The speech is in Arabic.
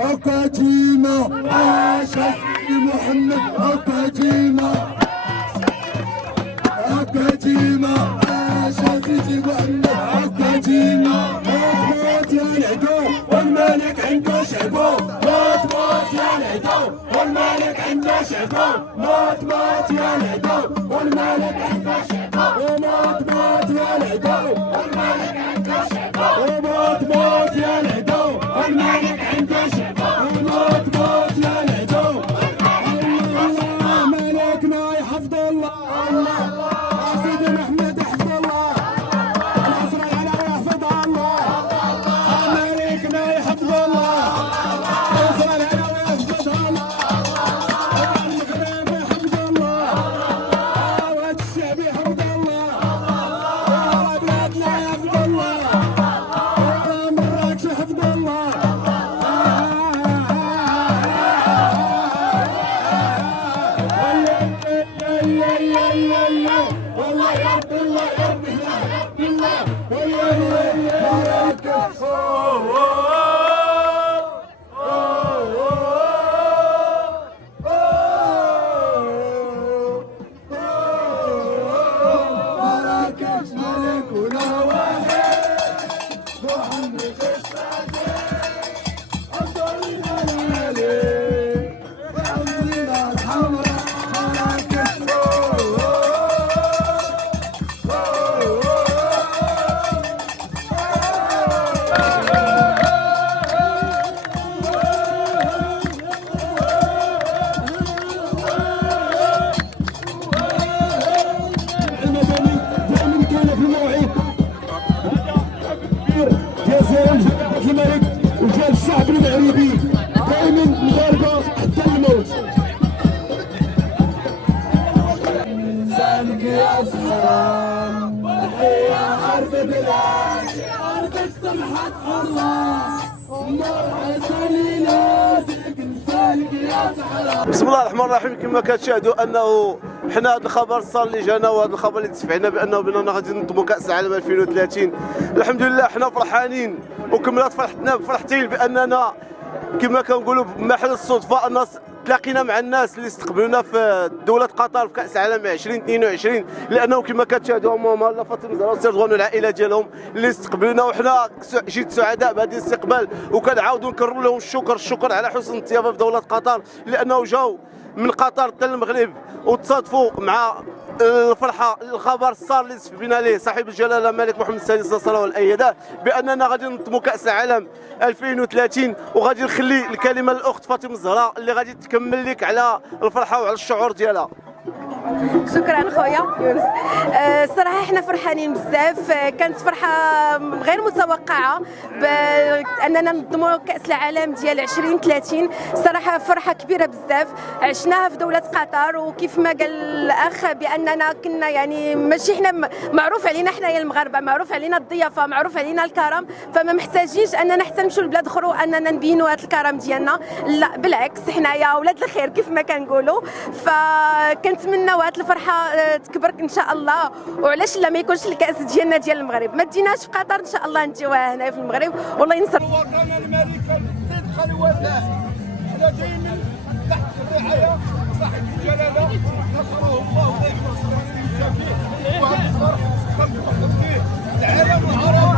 أكاديما عاش سيدي محمد أكاديما أكاديما عاش سيدي محمد أكاديما موت يا العدو والملك عنده شعبه موت يا العدو والملك عنده شعبه موت يا العدو والملك عنده شعبه موت يا العدو والملك عنده شعبه موت يا العدو والملك عنده شعبه موت يا العدو الله ملكنا يحفظ الله سيدي محمد يحفظ الله نصر العلوي يحفظ الله ملكنا يحفظ الله نصر العلوي يحفظ الله المغرب يحفظ الله والشعب يحفظ الله بلادنا يحفظ الله مراكش يحفظ الله والله يا رب الله يا رب الله والله مراكش مراكش ملكنا واحد محمد السادس لسانك يا سلام تحية حرب بلاد أرضك سمحت حرة بسم الله الرحمن الرحيم. كما كتشاهدوا انه حنا هذا الخبر الصار اللي جانا وهذا الخبر اللي تسمعنا بانه باننا غادي ننظموا كاس العالم 2030. الحمد لله حنا فرحانين وكملات فرحتنا بفرحتين باننا كما كنقولوا بمحل الصدفه ان تلاقينا مع الناس اللي استقبلونا في دوله قطر في كاس العالم 2022 لانه كما كتشاهدوا ماما لا فاطمه زهراء والسي رضوان والعائله ديالهم اللي استقبلونا وحنا جيت سعداء بهذا الاستقبال وكنعاودوا نكرروا لهم الشكر على حسن الضيافه في دوله قطر لانه جاوا من قطر حتى المغرب وتصادفوا مع الخبر السار اللي سبقنا ليه صاحب الجلاله الملك محمد السادس نصر الله والايده باننا غادي ننظموا كاس العالم 2030 وغادي نخلي الكلمه للاخت فاطمه الزهراء اللي غادي تكمل لك على الفرحه وعلى الشعور ديالها. شكرا خويا يونس. الصراحه احنا فرحانين بزاف، كانت فرحه غير متوقعه باننا ننظموا كاس العالم ديال 2030. صراحه فرحه كبيره بزاف عشناها في دوله قطر، وكيف ما قال الاخ باننا كنا يعني ماشي حنا معروف علينا حنايا المغاربه، معروف علينا الضيافه، معروف علينا الكرم، فما محتاجينش اننا حتى نمشيو لبلاد اخرى واننا نبينوا هذا الكرم ديالنا، لا بالعكس حنايا اولاد الخير كيف ما كنقولوا. فكنتمنى وهاد الفرحه تكبر ان شاء الله، وعلاش لا ما يكونش الكاس ديالنا ديال المغرب ما ديناش في قطر ان شاء الله نديوها هنا في المغرب والله ينصر الوطن الملكي بالصدق الوفاء. احنا جايين من تحت الرعايه صاحب الجلاله نصره الله ويحفظه فيه وهذا الفرح كنفرحوا فيه العالم العربي.